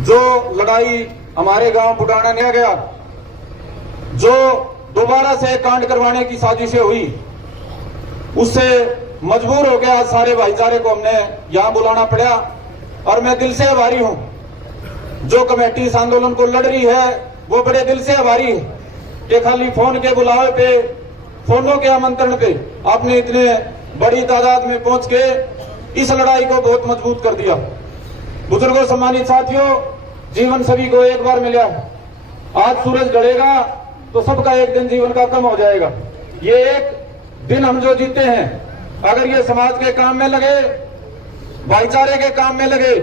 जो लड़ाई हमारे गांव बुडाना ने गया, जो दोबारा से कांड करवाने की साजिशें हुई, उससे मजबूर हो गया सारे भाईचारे को हमने यहां बुलाना पड़ा। और मैं दिल से आभारी हूं। जो कमेटी इस आंदोलन को लड़ रही है वो बड़े दिल से आभारी है कि खाली फोन के बुलावे पे, फोनों के आमंत्रण पे आपने इतने बड़ी तादाद में पहुंच के इस लड़ाई को बहुत मजबूत कर दिया। बुजुर्गों, सम्मानित साथियों, जीवन सभी को एक बार मिला। आज सूरज ढलेगा तो सबका एक दिन जीवन का कम हो जाएगा। ये एक दिन हम जो जीते हैं, अगर ये समाज के काम में लगे, भाईचारे के काम में लगे,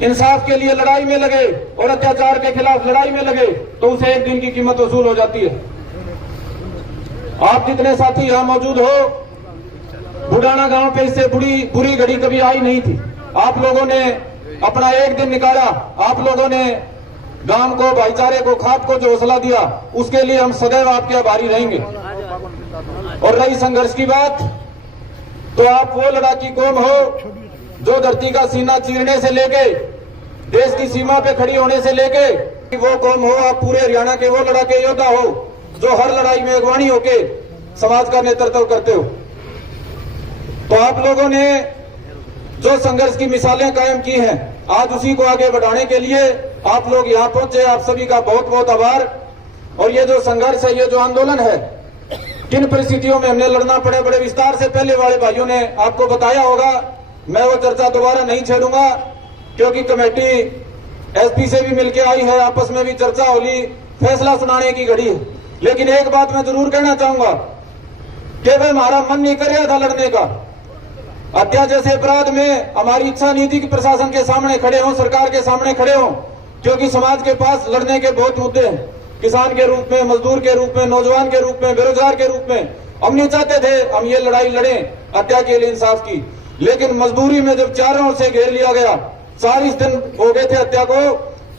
इंसाफ के लिए लड़ाई में लगे और अत्याचार के खिलाफ लड़ाई में लगे, तो उसे एक दिन की कीमत वसूल हो जाती है। आप जितने साथी यहां मौजूद हो, बुडाना गांव पे इससे बुरी घड़ी कभी आई नहीं थी। आप लोगों ने अपना एक दिन निकाला, आप लोगों ने गांव को, भाईचारे को, खाप को जो हौसला दिया, उसके लिए हम सदैव आपके आभारी रहेंगे। और रही संघर्ष की बात, तो आप वो लड़ाकी कौम हो जो धरती का सीना चीरने से लेके देश की सीमा पे खड़ी होने से लेके वो कौम हो, आप पूरे हरियाणा के वो लड़ाके योद्धा हो जो हर लड़ाई में अगवानी होके समाज का नेतृत्व करते हो। तो आप लोगों ने जो संघर्ष की मिसालें कायम की हैं, आज उसी को आगे बढ़ाने के लिए आप लोग यहाँ पहुंचे। आप सभी का बहुत बहुत आभार। और ये जो संघर्ष है, ये जो आंदोलन है, किन परिस्थितियों में हमने लड़ना पड़े, बड़े विस्तार से पहले वाले भाइयों ने आपको बताया होगा। मैं वो चर्चा दोबारा नहीं छेड़ूंगा, क्योंकि कमेटी एसपी से भी मिलकर आई है, आपस में भी चर्चा होली, फैसला सुनाने की घड़ी है। लेकिन एक बात मैं जरूर कहना चाहूंगा कि भाई हमारा मन नहीं कर रहा था लड़ने का। हत्या जैसे अपराध में हमारी इच्छा नहीं थी कि प्रशासन के सामने खड़े हों, सरकार के सामने खड़े हों, क्योंकि समाज के पास लड़ने के बहुत मुद्दे हैं। किसान के रूप में, मजदूर के रूप में, नौजवान के रूप में, बेरोजगार के रूप में हम नहीं चाहते थे हम ये लड़ाई लड़ें हत्या के लिए, इंसाफ की। लेकिन मजबूरी में जब चारों ओर से घेर लिया गया, 40 दिन हो गए थे हत्या को,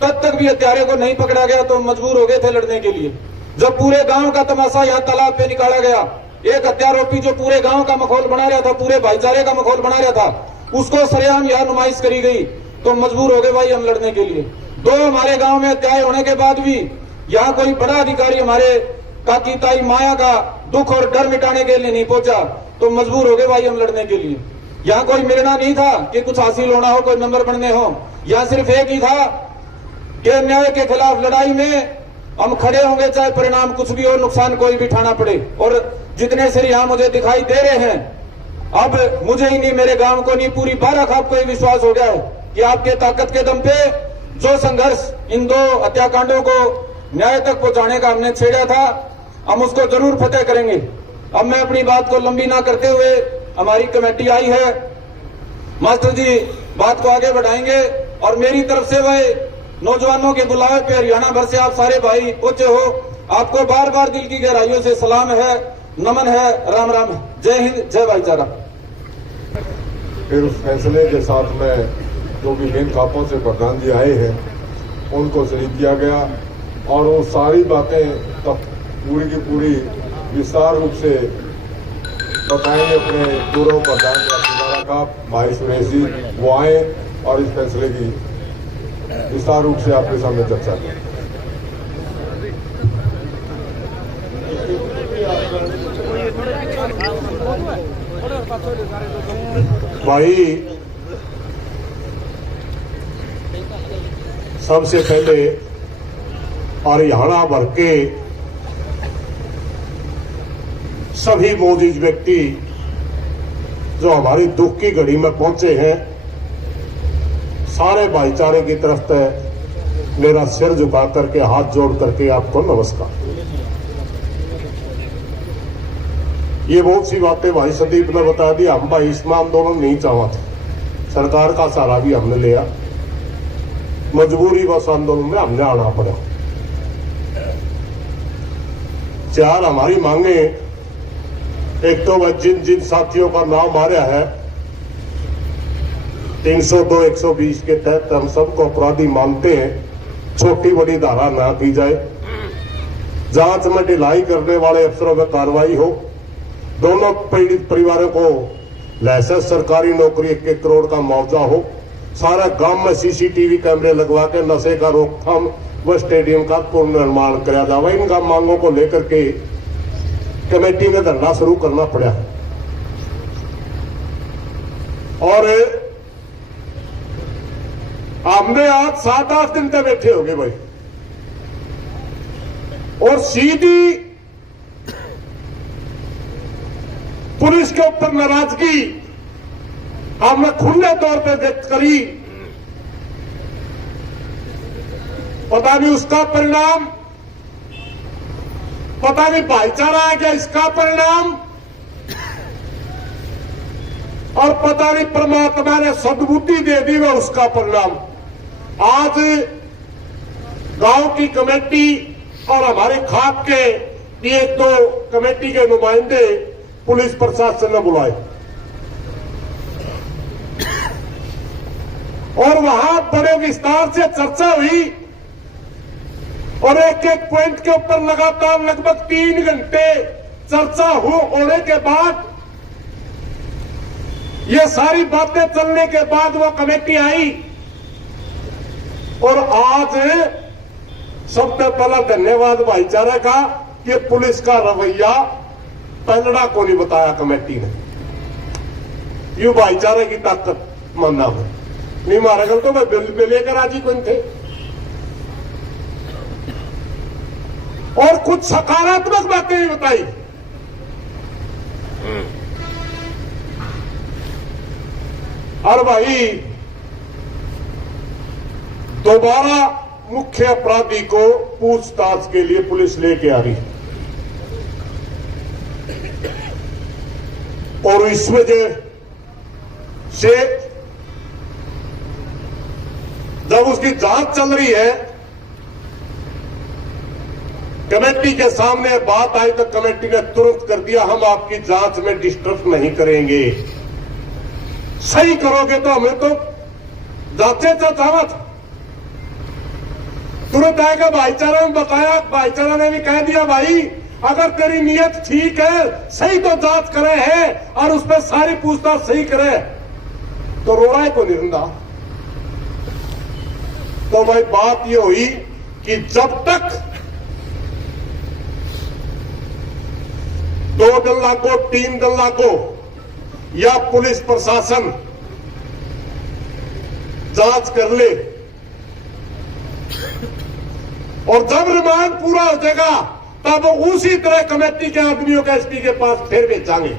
तब तक भी हत्यारे को नहीं पकड़ा गया, तो मजबूर हो गए थे लड़ने के लिए। जब पूरे गांव का तमाशा यहाँ तालाब पे निकाला गया, एक हत्यारोपी जो पूरे गांव का माहौल बना रहा था, पूरे भाईचारे का माहौल बना रहा था, उसको सरेआम यहाँ नुमाइश करी गई, तो मजबूर हो गए भाई हम लड़ने के लिए। दो हमारे गांव में हत्याएं होने के बाद भी यहाँ कोई बड़ा अधिकारी हमारे काकी ताई माया का दुख और डर मिटाने के लिए नहीं पहुंचा, तो मजबूर हो गए भाई हम लड़ने के लिए। यहाँ कोई मिलना नहीं था कि कुछ हासिल होना हो, कोई नंबर बनने हो। यहाँ सिर्फ एक ही था कि अन्याय के खिलाफ लड़ाई में हम खड़े होंगे, चाहे परिणाम कुछ भी हो, नुकसान कोई भी उठाना पड़े। और जितने सिर यहाँ मुझे दिखाई दे रहे हैं, अब मुझे ही नहीं, मेरे गांव को नहीं, पूरी 12 खाप को विश्वास हो गया है कि आपके ताकत के दम पे जो संघर्ष इन 2 हत्याकांडों को न्याय तक पहुंचाने का हमने छेड़ा था, हम उसको जरूर फतेह करेंगे। अब मैं अपनी बात को लंबी ना करते हुए, हमारी कमेटी आई है, मास्टर जी बात को आगे बढ़ाएंगे। और मेरी तरफ से वह नौजवानों के बुलावे पे हरियाणा भर से आप सारे भाई पहुंचे हो, आपको बार बार दिल की गहराइयों से सलाम है, नमन है, राम राम। जय हिंद, जय भाईचारा। फिर उस फैसले के साथ में जो भी मेन खापों से प्रधान जी आए हैं उनको शरीक किया गया, और वो सारी बातें तब पूरी की पूरी विस्तार रूप से बताएंगे अपने पूर्व प्रधान का भाई सुरेश जी। वो आए और इस फैसले की विस्तार रूप से आपके सामने चर्चा करें। भाई, सबसे पहले हरियाणा भर के सभी मौजूद व्यक्ति जो हमारी दुख की घड़ी में पहुंचे हैं, सारे भाईचारे की तरफ से मेरा सिर झुका करके, हाथ जोड़ करके आपको नमस्कार। ये बहुत सी बातें भाई संदीप ने बता दी। हम भाई इसमें आंदोलन नहीं चाहा थे, सरकार का सहारा भी हमने लिया, मजबूरी बस आंदोलन में हमने आना पड़ा। 4 हमारी मांगे, एक तो वह जिन जिन साथियों का नाम आ रहा है 302, 120 के तहत हम सबको अपराधी मानते हैं, छोटी बड़ी धारा ना की जाए, जांच में ढिलाई करने वाले अफसरों में कार्रवाई हो, दोनों पीड़ित परिवारों को लाइसेंस, सरकारी नौकरी 1-1 करोड़ का मुआवजा हो, सारा गांव में सीसीटीवी कैमरे लगवा के नशे का रोकथाम व स्टेडियम का पुनर्निर्माण कराया जाए। इनका मांगों को लेकर के कमेटी में धरना शुरू करना पड़ा और हमने आज 7-8 दिन तक बैठे हो गए भाई, और सीधी पुलिस के ऊपर नाराजगी हमने खुले तौर पर व्यक्त करी। पता नहीं उसका परिणाम, पता नहीं भाईचारा है क्या इसका परिणाम, और पता नहीं परमात्मा ने सद्बुद्धि दे दी वह उसका परिणाम। आज गांव की कमेटी और हमारे खाप के एक दो कमेटी के नुमाइंदे पुलिस प्रशासन ने बुलाए और वहां बड़े विस्तार से चर्चा हुई और एक एक पॉइंट के ऊपर लगातार लगभग 3 घंटे चर्चा होने के बाद, ये सारी बातें चलने के बाद वो कमेटी आई। और आज सबसे पहला धन्यवाद भाईचारे का कि पुलिस का रवैया पलड़ा को नहीं बताया कमेटी ने। यू भाईचारे की ताकत मानना है, नहीं मारा गल तो मैं बिल लेकर आज ही कौन थे। और कुछ सकारात्मक बातें भी बताई। और भाई दोबारा मुख्य अपराधी को पूछताछ के लिए पुलिस लेके आ रही और इस वजह से जब उसकी जांच चल रही है, कमेटी के सामने बात आई तो कमेटी ने तुरंत कर दिया, हम आपकी जांच में डिस्टर्ब नहीं करेंगे, सही करोगे तो हमें तो जांचे तो चाहवा था। तुरंत आएगा भाईचारा ने बताया, भाईचारा ने भी कह दिया भाई अगर तेरी नीयत ठीक है, सही तो जांच करे है और उस पर सारी पूछताछ सही करे तो रोड़ा को नहीं रहा। तो भाई बात ये हुई कि जब तक 2 दल्ला को 3 दल्ला को या पुलिस प्रशासन जांच कर ले और जब रिमांड पूरा हो जाएगा तब उसी तरह कमेटी के आदमियों का एसपी के पास फिर भेजांगे।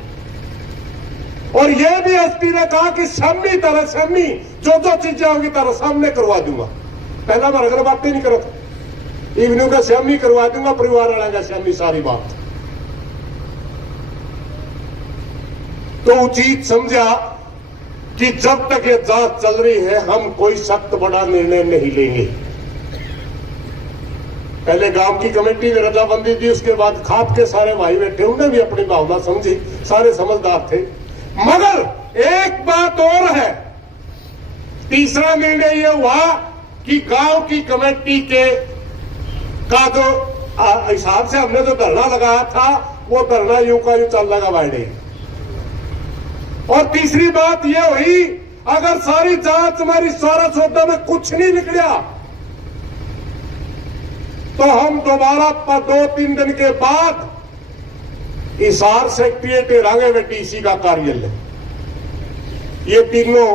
और यह भी एसपी ने कहा कि सामने तरह सामने जो चीजें होंगी तरह सामने करवा दूंगा। पहला बार अगर बातें नहीं करो इवनिंग का सामने करवा दूंगा, परिवार वाला का सामने सारी बात। तो उचित समझा कि जब तक ये जांच चल रही है हम कोई सख्त बड़ा निर्णय नहीं लेंगे। पहले गांव की कमेटी ने रजाबंदी दी, उसके बाद खाप के सारे भाई बैठे, उन्हें भी अपनी भावना समझी, सारे समझदार थे। मगर एक बात और है, तीसरा निर्णय यह हुआ कि गांव की कमेटी के का जो हिसाब से हमने जो धरना लगाया था वो धरना यूं का यूं चल लगा बाइडे। और तीसरी बात यह हुई अगर सारी जांच हमारी सारा सौदा में कुछ नहीं निकला तो हम दोबारा 2-3 दिन के बाद हिसार सेक्रेटरिएट रांगे में डीसी का कार्यालय। ये तीनों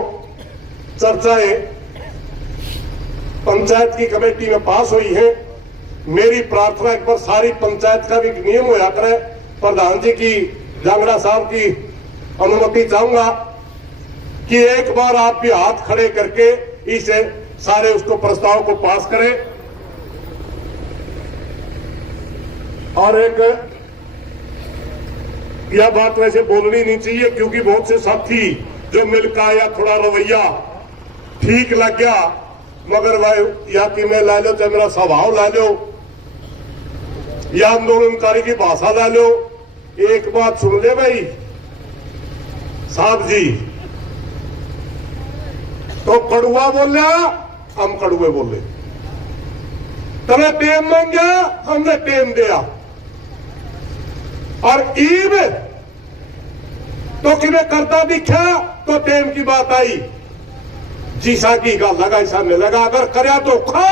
चर्चाएं पंचायत की कमेटी में पास हुई है। मेरी प्रार्थना एक बार सारी पंचायत का भी नियम होया करे, प्रधान जी की जांगड़ा साहब की अनुमति चाहूंगा कि एक बार आप भी हाथ खड़े करके इसे सारे उसको प्रस्ताव को पास करें। और एक यह बात वैसे बोलनी नहीं चाहिए क्योंकि बहुत से साथी जो मिलकर आया थोड़ा रवैया ठीक लग गया, मगर भाई या कि मैं ला लो चाहे मेरा स्वभाव ला लो या आंदोलनकारी की भाषा ला लो, एक बात सुन ले भाई साहब जी, तो कड़ुआ बोल हम कड़ुए बोले, तने टेम मांगा हमने टेम दिया। और ईब तो किने करता दिखा तो टेम की बात आई, जिसा की गल लगा ऐसा मिलेगा। अगर करया धोखा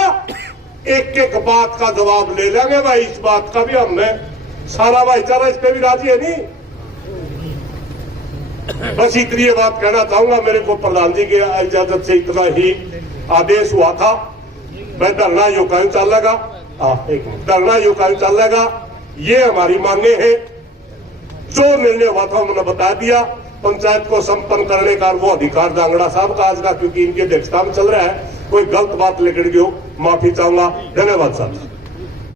एक एक बात का जवाब ले लेंगे भाई। इस बात का भी हमने सारा भाईचारा इस पे भी राजी है नहीं। बस इतनी ये बात कहना चाहूंगा। मेरे को प्रधान जी की इजाजत से इतना ही आदेश हुआ था। मैं धरना यो कायम चलेगा, धरना यो कायम चलेगा। ये हमारी मांगे हैं। जो निर्णय हुआ था उन्होंने बता दिया। पंचायत को संपन्न करने का वो अधिकार जांगड़ा साहब का आज का, क्योंकि इनकी अध्यक्षता में चल रहा है। कोई गलत बात लेकर गई हो माफी चाहूंगा। धन्यवाद साहब।